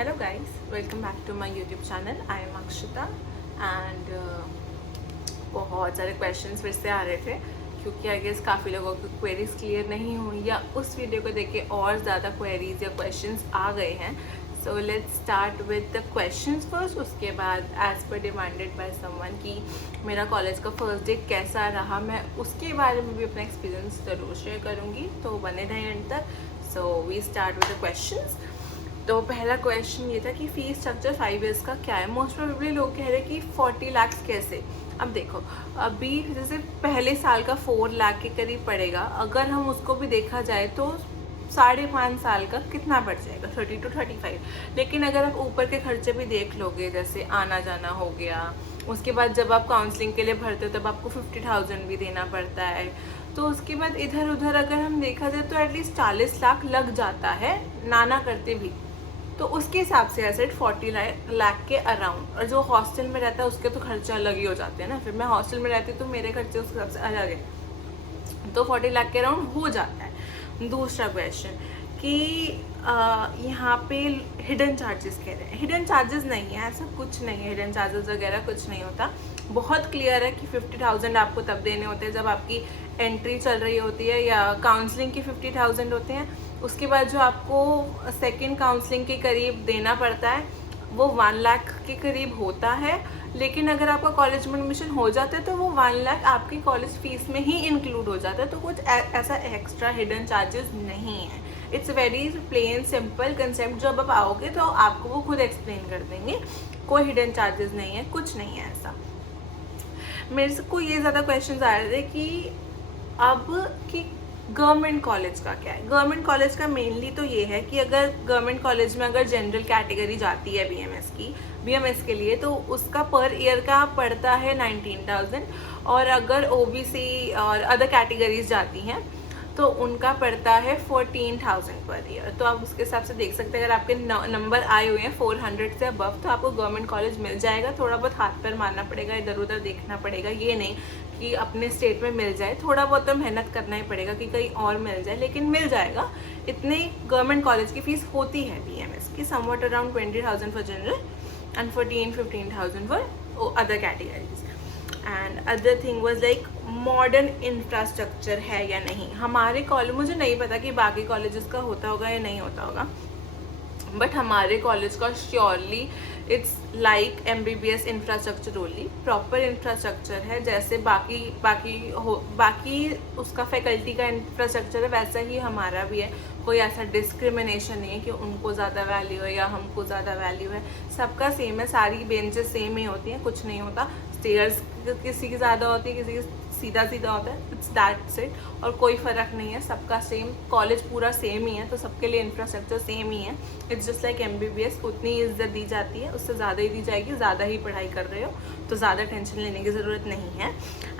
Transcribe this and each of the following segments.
Hello guys, welcome back to my YouTube channel. I am Akshita and बहुत सारे questions फिर से आ रहे थे क्योंकि आई गेस काफ़ी लोगों की क्वेरीज क्लियर नहीं हुई या उस वीडियो को देख के और ज़्यादा क्वेरीज या क्वेश्चंस आ गए हैं. So let's start with the questions first. उसके बाद as per demanded by someone कि मेरा कॉलेज का फर्स्ट डे कैसा रहा, मैं उसके बारे में भी अपना एक्सपीरियंस ज़रूर शेयर करूँगी, तो बने रहें एंड तक. So we start with the questions. तो पहला क्वेश्चन ये था कि फीस स्ट्रक्चर 5 ईयर्स का क्या है. मोस्ट प्रोबेबली लोग कह रहे हैं कि 40 लाख कैसे. अब देखो, अभी जैसे पहले साल का 4 लाख के करीब पड़ेगा, अगर हम उसको भी देखा जाए तो 5.5 साल का कितना पड़ जाएगा, 30 to 35. लेकिन अगर आप ऊपर के खर्चे भी देख लोगे, जैसे आना जाना हो गया, उसके बाद जब आप काउंसलिंग के लिए भरते हो तब आपको 50,000 भी देना पड़ता है, तो उसके बाद इधर उधर अगर हम देखा जाए तो एटलीस्ट 40 लाख लग जाता है नाना करते भी. तो उसके हिसाब से एसेट 40 लाख के अराउंड. और जो हॉस्टल में रहता है उसके तो खर्चे अलग ही हो जाते हैं ना. फिर मैं हॉस्टल में रहती हूँ तो मेरे खर्चे उस हिसाब से अलग है, तो 40 लाख के अराउंड हो जाता है. दूसरा क्वेश्चन कि यहाँ पे हिडन चार्जेस कह रहे हैं. हिडन चार्जेस नहीं है, ऐसा कुछ नहीं है. हिडन चार्जेस वगैरह कुछ नहीं होता. बहुत क्लियर है कि 50,000 आपको तब देने होते हैं जब आपकी एंट्री चल रही होती है, या काउंसलिंग के 50,000 होते हैं. उसके बाद जो आपको सेकंड काउंसलिंग के करीब देना पड़ता है वो 1 लाख के करीब होता है. लेकिन अगर आपका कॉलेज में एडमिशन हो जाता है तो वो 1 लाख आपकी कॉलेज फीस में ही इंक्लूड हो जाता है. तो कुछ ऐसा एक्स्ट्रा हिडन चार्जेस नहीं है. It's very plain simple concept. जब आप आओगे तो आपको वो खुद एक्सप्लेन कर देंगे. कोई हिडन चार्जेस नहीं है, कुछ नहीं है ऐसा. मेरे से को ये ज़्यादा क्वेश्चन आ रहे थे कि अब कि गवर्नमेंट कॉलेज का क्या है. गवर्नमेंट कॉलेज का मेनली तो ये है कि अगर गवर्नमेंट कॉलेज में अगर जनरल कैटेगरी जाती है बीएमएस के लिए, तो उसका पर ईयर का पड़ता है 19,000. और अगर ओबीसी और अदर कैटेगरीज जाती हैं तो उनका पड़ता है 14,000 पर ईयर. तो आप उसके हिसाब से देख सकते हैं. अगर आपके नंबर आए हुए हैं 400 से अबव तो आपको गवर्नमेंट कॉलेज मिल जाएगा. थोड़ा बहुत हाथ पैर मारना पड़ेगा, इधर उधर देखना पड़ेगा. ये नहीं कि अपने स्टेट में मिल जाए, थोड़ा बहुत तो मेहनत करना ही पड़ेगा कि कहीं और मिल जाए, लेकिन मिल जाएगा. इतनी गवर्नमेंट कॉलेज की फ़ीस होती है बीएमएस की, somewhat around 20,000 for general and 15,000 for other categories. And other thing was like modern infrastructure है या नहीं. हमारे कॉलेज, मुझे नहीं पता कि बाकी कॉलेजेस का होता होगा या नहीं होता होगा, बट हमारे कॉलेज का surely it's like MBBS infrastructure only. Proper infrastructure है जैसे बाकी उसका फैकल्टी का इंफ्रास्ट्रक्चर है, वैसा ही हमारा भी है. कोई ऐसा डिस्क्रिमिनेशन नहीं है कि उनको ज़्यादा वैल्यू है या हमको ज़्यादा वैल्यू है. सबका सेम है, सारी बेंचेस सेम ही होती हैं, कुछ नहीं होता. स्टेयर्स किसी की ज़्यादा होती है, किसी की सीधा सीधा होता है. It's that's it. और कोई फ़र्क नहीं है, सबका सेम. कॉलेज पूरा सेम ही है, तो सबके लिए इंफ्रास्ट्रक्चर सेम ही है. It's just like MBBS. उतनी इज्जत दी जाती है, उससे ज़्यादा ही दी जाएगी. ज़्यादा ही पढ़ाई कर रहे हो तो ज़्यादा टेंशन लेने की ज़रूरत नहीं है.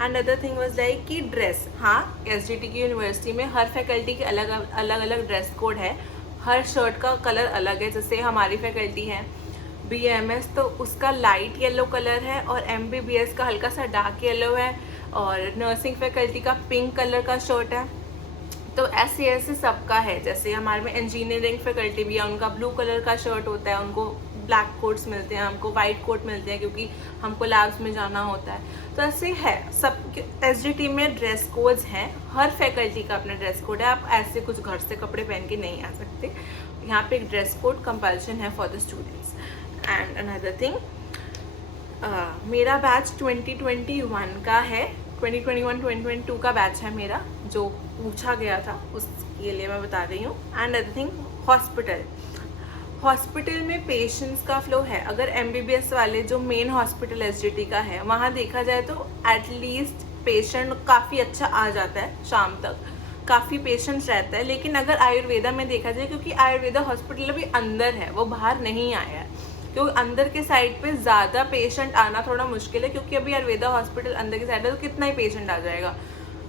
And other thing was like कि ड्रेस. हाँ, SGT की यूनिवर्सिटी में हर फैकल्टी के अलग अलग ड्रेस कोड है. हर शर्ट का कलर अलग है. जैसे हमारी फैकल्टी है BMS तो उसका लाइट येलो कलर है, और MBBS का हल्का सा डार्क येलो है, और नर्सिंग फैकल्टी का पिंक कलर का शर्ट है. तो ऐसे सबका है. जैसे हमारे में इंजीनियरिंग फैकल्टी भी है, उनका ब्लू कलर का शर्ट होता है, उनको ब्लैक कोट्स मिलते हैं, हमको वाइट कोट मिलते हैं क्योंकि हमको लैब्स में जाना होता है. तो ऐसे है सब. SGT में ड्रेस कोड्स हैं, हर फैकल्टी का अपना ड्रेस कोड है. आप ऐसे कुछ घर से कपड़े पहन के नहीं आ सकते. यहाँ पे एक ड्रेस कोड कंपल्शन है for the students. And another thing, मेरा बैच 2021 का है. 2021-2022 का बैच है मेरा, जो पूछा गया था उसके लिए मैं बता रही हूँ. एंड अदर थिंग, हॉस्पिटल में पेशेंट्स का फ्लो है. अगर MBBS वाले जो मेन हॉस्पिटल SGT का है, वहाँ देखा जाए तो एटलीस्ट पेशेंट काफ़ी अच्छा आ जाता है, शाम तक काफ़ी पेशेंट्स रहता है. लेकिन अगर आयुर्वेदा में देखा जाए, क्योंकि आयुर्वेदा हॉस्पिटल अभी अंदर है, वो बाहर नहीं आया है, क्योंकि अंदर के साइड पे ज़्यादा पेशेंट आना थोड़ा मुश्किल है. क्योंकि अभी आयुर्वेदा हॉस्पिटल अंदर की साइड है, तो कितना ही पेशेंट आ जाएगा.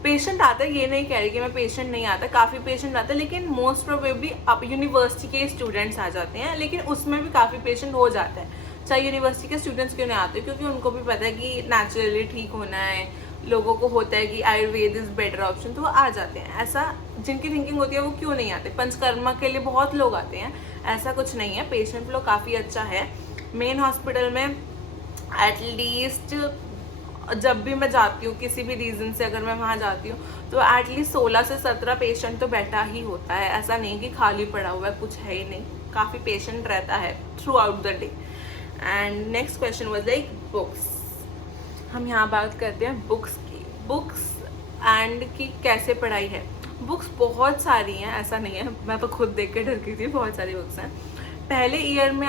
पेशेंट आता है, ये नहीं कह रही कि मैं पेशेंट नहीं आता, काफ़ी पेशेंट आता है. लेकिन मोस्ट प्रोबेबली अब यूनिवर्सिटी के स्टूडेंट्स आ जाते हैं, लेकिन उसमें भी काफ़ी पेशेंट हो जाता है. चाहे यूनिवर्सिटी के स्टूडेंट्स क्यों नहीं आते, क्योंकि उनको भी पता है कि नेचुरली ठीक होना है. लोगों को होता है कि आयुर्वेद इज़ बेटर ऑप्शन, तो वो आ जाते हैं. ऐसा जिनकी थिंकिंग होती है वो क्यों नहीं आते. पंचकर्मा के लिए बहुत लोग आते हैं, ऐसा कुछ नहीं है, पेशेंट फ्लो काफ़ी अच्छा है। मेन हॉस्पिटल में एटलीस्ट जब भी मैं जाती हूँ किसी भी रीज़न से, अगर मैं वहाँ जाती हूँ तो एटलीस्ट 16 से 17 पेशेंट तो बैठा ही होता है। ऐसा नहीं कि खाली पड़ा हुआ है, कुछ है ही नहीं, काफ़ी पेशेंट रहता है through out the day. And next question was like books. हम यहाँ बात करते हैं बुक्स की, बुक्स एंड की कैसे पढ़ाई है। बुक्स बहुत सारी हैं, ऐसा नहीं है, मैं तो खुद देख के डर गई थी, बहुत सारी बुक्स हैं। पहले ईयर में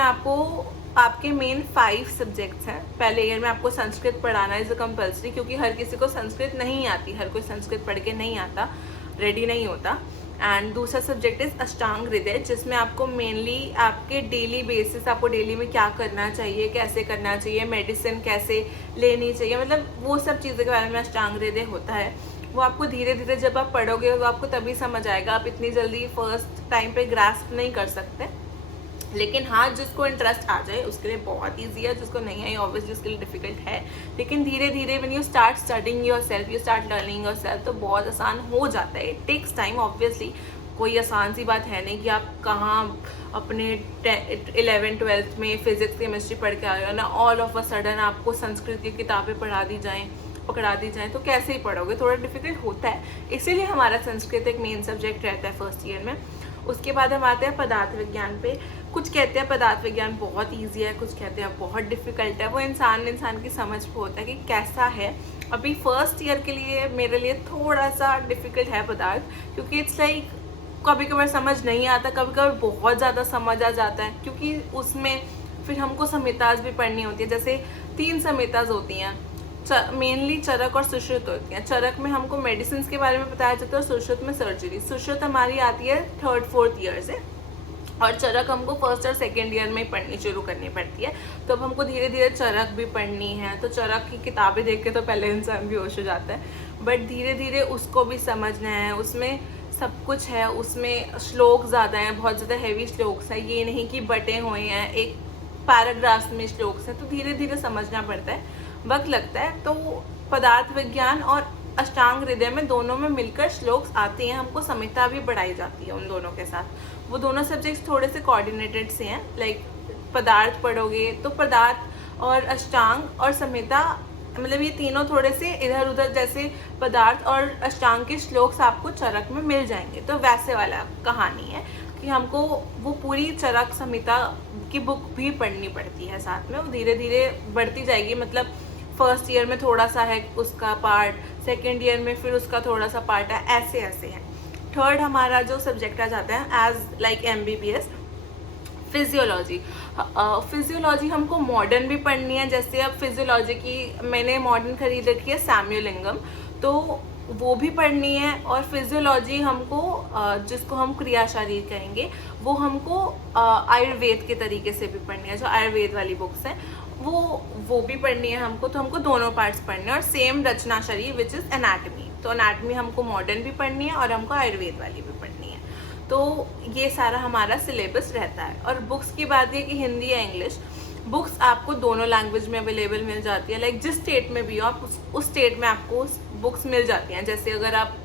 आपके मेन 5 सब्जेक्ट्स हैं। पहले ईयर में आपको संस्कृत पढ़ाना इज़ अ कंपल्सरी, क्योंकि हर किसी को संस्कृत नहीं आती, हर कोई संस्कृत पढ़ के नहीं आता, रेडी नहीं होता। एंड दूसरा सब्जेक्ट इज अष्टांग हृदय, जिसमें आपको मेनली आपके डेली बेसिस, आपको डेली में क्या करना चाहिए, कैसे करना चाहिए, मेडिसिन कैसे लेनी चाहिए, मतलब वो सब चीज़ों के बारे में अष्टांग हृदय होता है। वो आपको धीरे धीरे जब आप पढ़ोगे वो आपको तभी समझ आएगा, आप इतनी जल्दी फर्स्ट टाइम पे ग्रास्प नहीं कर सकते। लेकिन हाँ, जिसको इंटरेस्ट आ जाए उसके लिए बहुत ईजी है, जिसको नहीं है ऑब्वियसली उसके लिए डिफिकल्ट है। लेकिन धीरे धीरे when you start studying your self, you start learning your self, तो बहुत आसान हो जाता है। इट टेक्स टाइम ऑब्वियसली, कोई आसान सी बात है नहीं कि आप कहाँ अपने 11th-12th में फिजिक्स केमिस्ट्री पढ़ के आए हो ना, ऑल ऑफ अ सडन आपको संस्कृत की किताबें पकड़ा दी जाएँ तो कैसे ही पढ़ोगे, थोड़ा डिफिकल्ट होता है। इसीलिए हमारा संस्कृत एक मेन सब्जेक्ट रहता है फर्स्ट ईयर में। उसके बाद हम आते हैं पदार्थ विज्ञान पे। कुछ कहते हैं पदार्थ विज्ञान बहुत इजी है, कुछ कहते हैं बहुत डिफिकल्ट है। वो इंसान की समझ पे होता है कि कैसा है। अभी फर्स्ट ईयर के लिए मेरे लिए थोड़ा सा डिफिकल्ट है पदार्थ, क्योंकि इट्स लाइक कभी कभार समझ नहीं आता, कभी कभार बहुत ज़्यादा समझ आ जाता है, क्योंकि उसमें फिर हमको संहिताज भी पढ़नी होती है। जैसे 3 संहिताज होती हैं, मेनली चरक और सुश्रुत होती हैं। चरक में हमको मेडिसिन के बारे में बताया जाता है और सुश्रुत में सर्जरी। सुश्रुत हमारी आती है 3rd-4th ईयर से, और चरक हमको 1st और 2nd ईयर में ही पढ़नी शुरू करनी पड़ती है। तो अब हमको धीरे धीरे चरक भी पढ़नी है। तो चरक की किताबें देख के तो पहले इंसान बेहोश हो जाता है, बट धीरे धीरे उसको भी समझना है। उसमें सब कुछ है, उसमें श्लोक ज़्यादा हैं, बहुत ज़्यादा हैवी श्लोक्स हैं, ये नहीं कि बटे हुए हैं एक पैराग्राफ्स में श्लोक्स हैं। तो धीरे धीरे समझना पड़ता है, वक्त लगता है। तो पदार्थ विज्ञान और अष्टांग हृदय में दोनों में मिलकर श्लोक्स आते हैं, हमको संहिता भी बढ़ाई जाती है उन दोनों के साथ। वो दोनों सब्जेक्ट्स थोड़े से कोऑर्डिनेटेड से हैं। लाइक पदार्थ पढ़ोगे तो पदार्थ और अष्टांग और संहिता, मतलब ये तीनों थोड़े से इधर उधर, जैसे पदार्थ और अष्टांग के श्लोक्स आपको चरक में मिल जाएंगे। तो वैसे वाला कहानी है कि हमको वो पूरी चरक संहिता की बुक भी पढ़नी पड़ती है साथ में। वो धीरे धीरे बढ़ती जाएगी, मतलब फर्स्ट ईयर में थोड़ा सा है उसका पार्ट, 2nd ईयर में फिर उसका थोड़ा सा पार्ट है, ऐसे ऐसे है। 3rd हमारा जो सब्जेक्ट आ जाता है as like MBBS, physiology. Physiology हमको मॉडर्न भी पढ़नी है। जैसे अब फिजियोलॉजी की मैंने मॉडर्न खरीद रखी है सैम्युलिंगम, तो वो भी पढ़नी है। और फिजियोलॉजी हमको जिसको हम क्रिया शरीर कहेंगे, वो हमको आयुर्वेद के तरीके से भी पढ़नी है। जो आयुर्वेद वाली बुक्स हैं वो भी पढ़नी है हमको। तो हमको दोनों पार्ट्स पढ़ने हैं। और सेम रचना शरीर विच इज़ एनाटमी, तो एनाटमी हमको मॉडर्न भी पढ़नी है और हमको आयुर्वेद वाली भी पढ़नी है। तो ये सारा हमारा सिलेबस रहता है। और बुक्स की बात है कि हिंदी या इंग्लिश, बुक्स आपको दोनों लैंग्वेज में अवेलेबल मिल जाती है। लाइक जिस स्टेट में भी हो आप उस स्टेट में आपको बुक्स मिल जाती हैं। जैसे अगर आप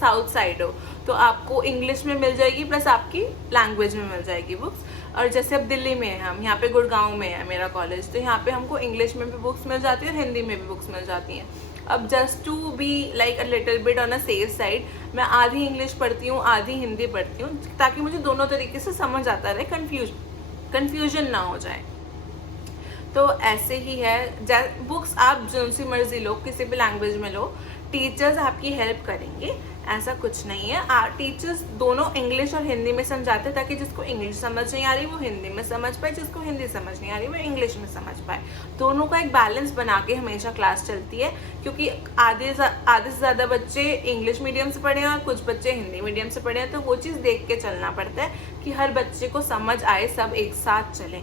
साउथ साइड हो तो आपको इंग्लिश में मिल जाएगी प्लस आपकी लैंग्वेज में मिल जाएगी बुक्स। और जैसे अब दिल्ली में है, हम यहाँ पे गुड़गांव में है मेरा कॉलेज, तो यहाँ पे हमको इंग्लिश में भी बुक्स मिल जाती है और हिंदी में भी बुक्स मिल जाती हैं। अब just to be like a little bit on a safe side, मैं आधी इंग्लिश पढ़ती हूँ आधी हिंदी पढ़ती हूँ, ताकि मुझे दोनों तरीके से समझ आता रहे, कन्फ्यूजन ना हो जाए। तो ऐसे ही है। बुक्स आप जो सी मर्जी लो, किसी भी लैंग्वेज में लो, टीचर्स आपकी हेल्प करेंगे, ऐसा कुछ नहीं है। टीचर्स दोनों इंग्लिश और हिंदी में समझाते हैं, ताकि जिसको इंग्लिश समझ नहीं आ रही वो हिंदी में समझ पाए, जिसको हिंदी समझ नहीं आ रही वो इंग्लिश में समझ पाए। दोनों का एक बैलेंस बना के हमेशा क्लास चलती है, क्योंकि आधे से ज़्यादा बच्चे इंग्लिश मीडियम से पढ़े हैं और कुछ बच्चे हिंदी मीडियम से पढ़े हैं। तो वो चीज़ देख के चलना पड़ता है कि हर बच्चे को समझ आए, सब एक साथ चलें।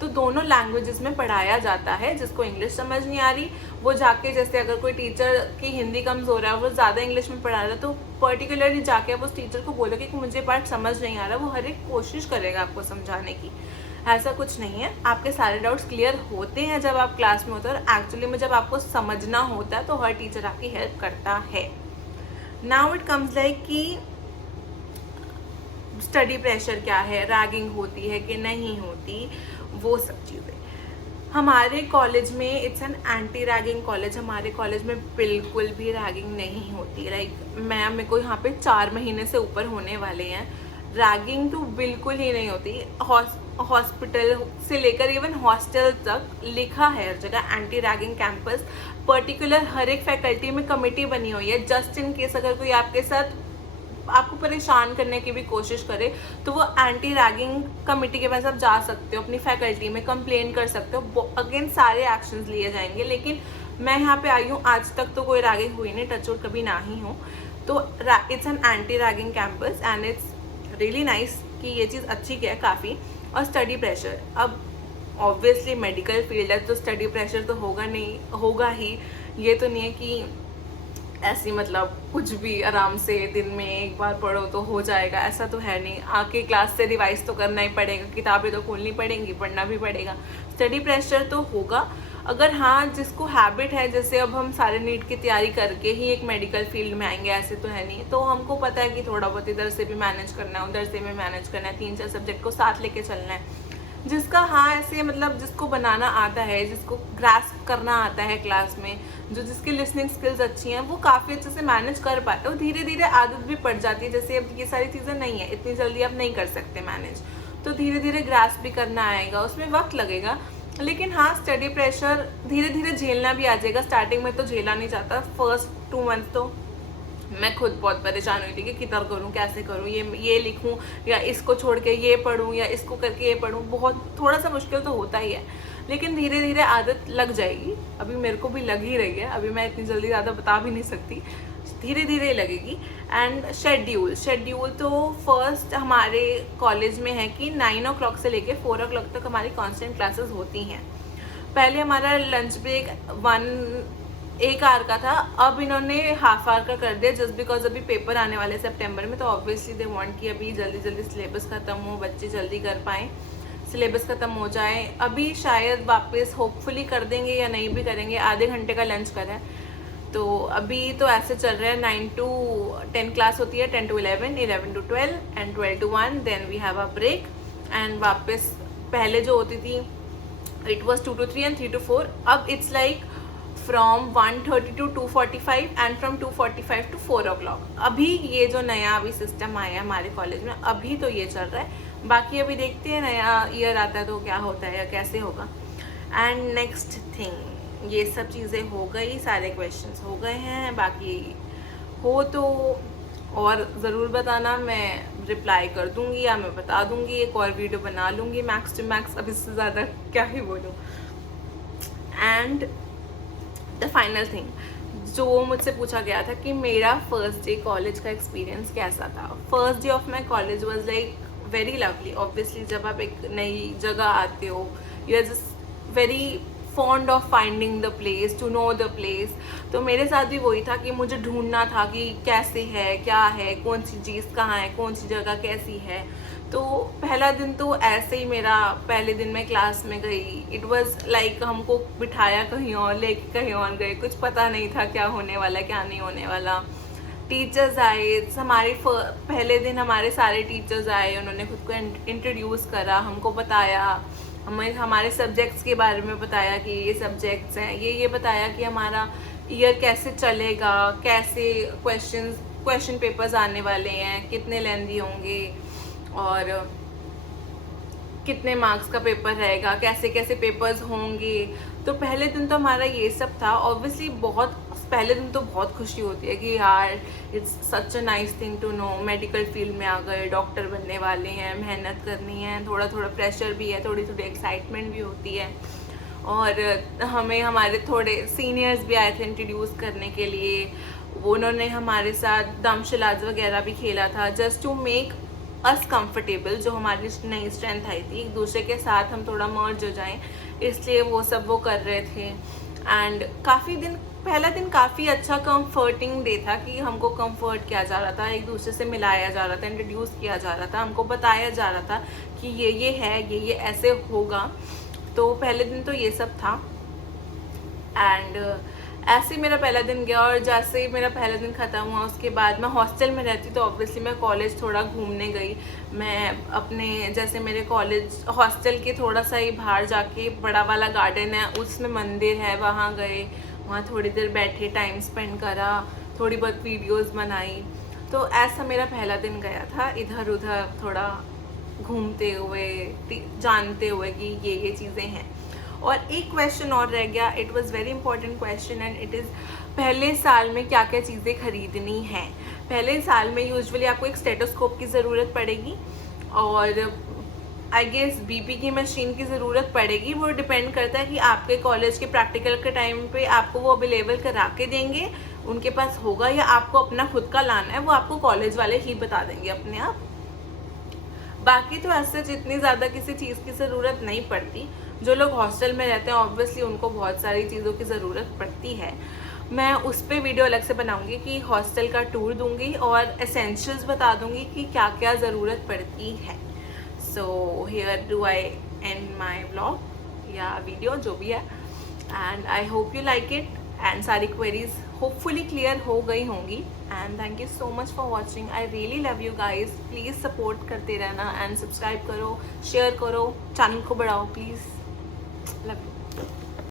तो दोनों लैंग्वेजेस में पढ़ाया जाता है। जिसको इंग्लिश समझ नहीं आ रही वो जाके, जैसे अगर कोई टीचर की हिंदी कमज़ोर है, वो ज़्यादा इंग्लिश में पढ़ा रहा है, तो पर्टिकुलरली जाके आप उस टीचर को बोलोगे कि मुझे पार्ट समझ नहीं आ रहा, वो हर एक कोशिश करेगा आपको समझाने की। ऐसा कुछ नहीं है, आपके सारे डाउट्स क्लियर होते हैं जब आप क्लास में होते हैं। और एक्चुअली में जब आपको समझना होता है तो हर टीचर आपकी हेल्प करता है। नाउ इट कम्स लाइक कि स्टडी प्रेशर क्या है, रैगिंग होती है कि नहीं होती, वो सब चीज़ें। हमारे कॉलेज में it's an anti ragging college. हमारे कॉलेज में बिल्कुल भी रैगिंग नहीं होती। मेरे को यहाँ पे 4 महीने से ऊपर होने वाले हैं, रैगिंग तो बिल्कुल ही नहीं होती। हॉस्पिटल से लेकर इवन हॉस्टल तक लिखा है हर जगह एंटी रैगिंग कैंपस। पर्टिकुलर हर एक फैकल्टी में कमेटी बनी हुई है, जस्ट इन केस अगर कोई आपके साथ आपको परेशान करने की भी कोशिश करे तो वो एंटी रैगिंग कमेटी के पास आप जा सकते हो, अपनी फैकल्टी में कंप्लेन कर सकते हो, अगेन सारे एक्शंस लिए जाएंगे। लेकिन मैं यहाँ पे आई हूँ, आज तक तो कोई रैगिंग हुई नहीं, टचवुड कभी ना ही हो। तो it's an anti ragging campus and it's really nice कि ये चीज़ अच्छी क्या है काफ़ी। और स्टडी प्रेशर, अब ऑब्वियसली मेडिकल फील्ड है तो स्टडी प्रेशर तो होगा ही। ये तो नहीं है कि ऐसी मतलब कुछ भी आराम से दिन में एक बार पढ़ो तो हो जाएगा, ऐसा तो है नहीं। आके क्लास से रिवाइज तो करना ही पड़ेगा, किताबें तो खोलनी पड़ेंगी, पढ़ना भी पड़ेगा। स्टडी प्रेशर तो होगा। अगर हाँ जिसको हैबिट है, जैसे अब हम सारे नीट की तैयारी करके ही एक मेडिकल फील्ड में आएंगे, ऐसे तो है नहीं, तो हमको पता है कि थोड़ा बहुत इधर से भी मैनेज करना है, उधर से भी मैनेज करना है, 3-4 सब्जेक्ट को साथ लेके चलना है। जिसका हाँ ऐसे मतलब जिसको बनाना आता है, जिसको ग्रास्प करना आता है क्लास में, जिसकी लिसनिंग स्किल्स अच्छी हैं, वो काफ़ी अच्छे से मैनेज कर पाते हो। धीरे धीरे आदत भी पड़ जाती है। जैसे अब ये सारी चीज़ें नहीं है, इतनी जल्दी आप नहीं कर सकते मैनेज, तो धीरे धीरे ग्रास्प भी करना आएगा, उसमें वक्त लगेगा। लेकिन हाँ स्टडी प्रेशर धीरे धीरे झेलना भी आ जाएगा। स्टार्टिंग में तो झेला नहीं जाता, फर्स्ट 2 मंथ तो मैं खुद बहुत परेशान हुई थी कि किधर करूँ, कैसे करूँ, ये लिखूँ या इसको छोड़ के ये पढूँ या इसको करके ये पढूँ। बहुत थोड़ा सा मुश्किल तो होता ही है, लेकिन धीरे धीरे आदत लग जाएगी। अभी मेरे को भी लग ही रही है, अभी मैं इतनी जल्दी ज़्यादा बता भी नहीं सकती, धीरे धीरे लगेगी। एंड शेड्यूल तो फर्स्ट हमारे कॉलेज में है कि 9 o'clock से लेके 4 o'clock तक हमारी कॉन्स्टेंट क्लासेस होती हैं। पहले हमारा लंच ब्रेक 1 आवर का था, अब इन्होंने हाफ आवर का कर दिया, जस्ट बिकॉज अभी पेपर आने वाले सितंबर में, तो ऑब्वियसली दे वांट कि अभी जल्दी जल्दी सिलेबस ख़त्म हो, बच्चे जल्दी कर पाएँ, सिलेबस ख़त्म हो जाए। अभी शायद वापस होपफुली कर देंगे या नहीं भी करेंगे, आधे घंटे का लंच करें। तो अभी तो ऐसे चल रहा है, 9 to 10 क्लास होती है, 10 to 11, 11 to 12 and 12 to 1, then we have a break and वापस पहले जो होती थी it was 2 to 3 and 3 to 4, अब it's like from 1:30 to 2:45 and from 2:45 to 4 o'clock। अभी ये जो नया अभी सिस्टम आया है हमारे कॉलेज में, अभी तो ये चल रहा है। बाकी अभी देखते हैं नया ईयर आता है तो क्या होता है या कैसे होगा। एंड नेक्स्ट थिंग, ये सब चीज़ें हो गई, सारे क्वेश्चंस हो गए हैं। बाकी हो तो और ज़रूर बताना, मैं रिप्लाई कर दूँगी या मैं बता दूँगी, एक और वीडियो बना लूँगी मैक्स टू मैक्स, अब इससे ज़्यादा क्या ही बोलूँ। एंड द फाइनल थिंग जो मुझसे पूछा गया था कि मेरा फर्स्ट डे कॉलेज का एक्सपीरियंस कैसा था। First day of my college was like very lovely. Obviously जब आप एक नई जगह आते हो, you are just very fond of finding the place, to know the place. तो मेरे साथ भी वही था कि मुझे ढूंढना था कि कैसे है, क्या है, कौन सी चीज़ कहाँ है, कौन सी जगह कैसी है। तो पहला दिन तो ऐसे ही मेरा, पहले दिन मैं क्लास में गई, इट वाज लाइक हमको बिठाया कहीं और, लेके कहीं और गए, कुछ पता नहीं था क्या होने वाला क्या नहीं होने वाला। टीचर्स आए हमारे पहले दिन, हमारे सारे टीचर्स आए, उन्होंने खुद को इंट्रोड्यूस करा, हमको बताया, हमारे सब्जेक्ट्स के बारे में बताया कि ये सब्जेक्ट्स हैं, ये बताया कि हमारा ईयर कैसे चलेगा, कैसे क्वेश्चन पेपर्स आने वाले हैं, कितने लेंथी होंगे और कितने मार्क्स का पेपर रहेगा, कैसे कैसे पेपर्स होंगे। तो पहले दिन तो हमारा ये सब था। ऑब्वियसली पहले दिन तो बहुत खुशी होती है कि यार it's such a nice thing to know, medical field में आ गए, डॉक्टर बनने वाले हैं, मेहनत करनी है, थोड़ा थोड़ा प्रेशर भी है, थोड़ी थोड़ी एक्साइटमेंट भी होती है। और हमें हमारे थोड़े सीनियर्स भी आए थे इंट्रोड्यूस करने के लिए, वो उन्होंने हमारे साथ दमशलाज वगैरह भी खेला था, just to make us comfortable. जो हमारी नई स्ट्रेंथ आई थी, एक दूसरे के साथ हम थोड़ा मर्ज हो जाएं, इसलिए वो सब वो कर रहे थे। एंड पहला दिन काफ़ी अच्छा कंफर्टिंग डे था कि हमको कंफर्ट किया जा रहा था, एक दूसरे से मिलाया जा रहा था, इंट्रोड्यूस किया जा रहा था, हमको बताया जा रहा था कि ये है, ये ऐसे होगा। तो पहले दिन तो ये सब था। एंड ऐसे ही मेरा पहला दिन गया और जैसे ही मेरा पहला दिन ख़त्म हुआ उसके बाद मैं हॉस्टल में रहती तो ऑब्वियसली मैं कॉलेज थोड़ा घूमने गई। मैं अपने जैसे मेरे कॉलेज हॉस्टल के थोड़ा सा ही बाहर जाके बड़ा वाला गार्डन है, उसमें मंदिर है, वहाँ गए, वहाँ थोड़ी देर बैठे, टाइम स्पेंड करा, थोड़ी बहुत वीडियोस बनाई। तो ऐसा मेरा पहला दिन गया था, इधर उधर थोड़ा घूमते हुए, जानते हुए कि ये चीज़ें हैं। और एक क्वेश्चन और रह गया, it was very important question and it is पहले साल में क्या क्या चीज़ें खरीदनी हैं। पहले साल में यूजुअली आपको एक स्टेटोस्कोप की ज़रूरत पड़ेगी और आई गेस बीपी की मशीन की ज़रूरत पड़ेगी। वो डिपेंड करता है कि आपके कॉलेज के प्रैक्टिकल के टाइम पे आपको वो अवेलेबल करा के देंगे, उनके पास होगा, या आपको अपना खुद का लाना है, वो आपको कॉलेज वाले ही बता देंगे अपने आप। बाकी तो ऐसे जितनी ज़्यादा किसी चीज़ की ज़रूरत नहीं पड़ती। जो लोग हॉस्टल में रहते हैं ऑब्वियसली उनको बहुत सारी चीज़ों की ज़रूरत पड़ती है। मैं उस पर वीडियो अलग से बनाऊंगी कि हॉस्टल का टूर दूंगी और एसेंशियल्स बता दूंगी कि क्या क्या ज़रूरत पड़ती है। So here do I and my vlog या वीडियो जो भी है, and I hope you like it and सारी क्वेरीज होपफुली क्लियर हो गई होंगी। And thank you so much for watching, I really love you guys. Please support करते रहना एंड सब्सक्राइब करो, शेयर करो, चैनल को बढ़ाओ प्लीज़। Love you.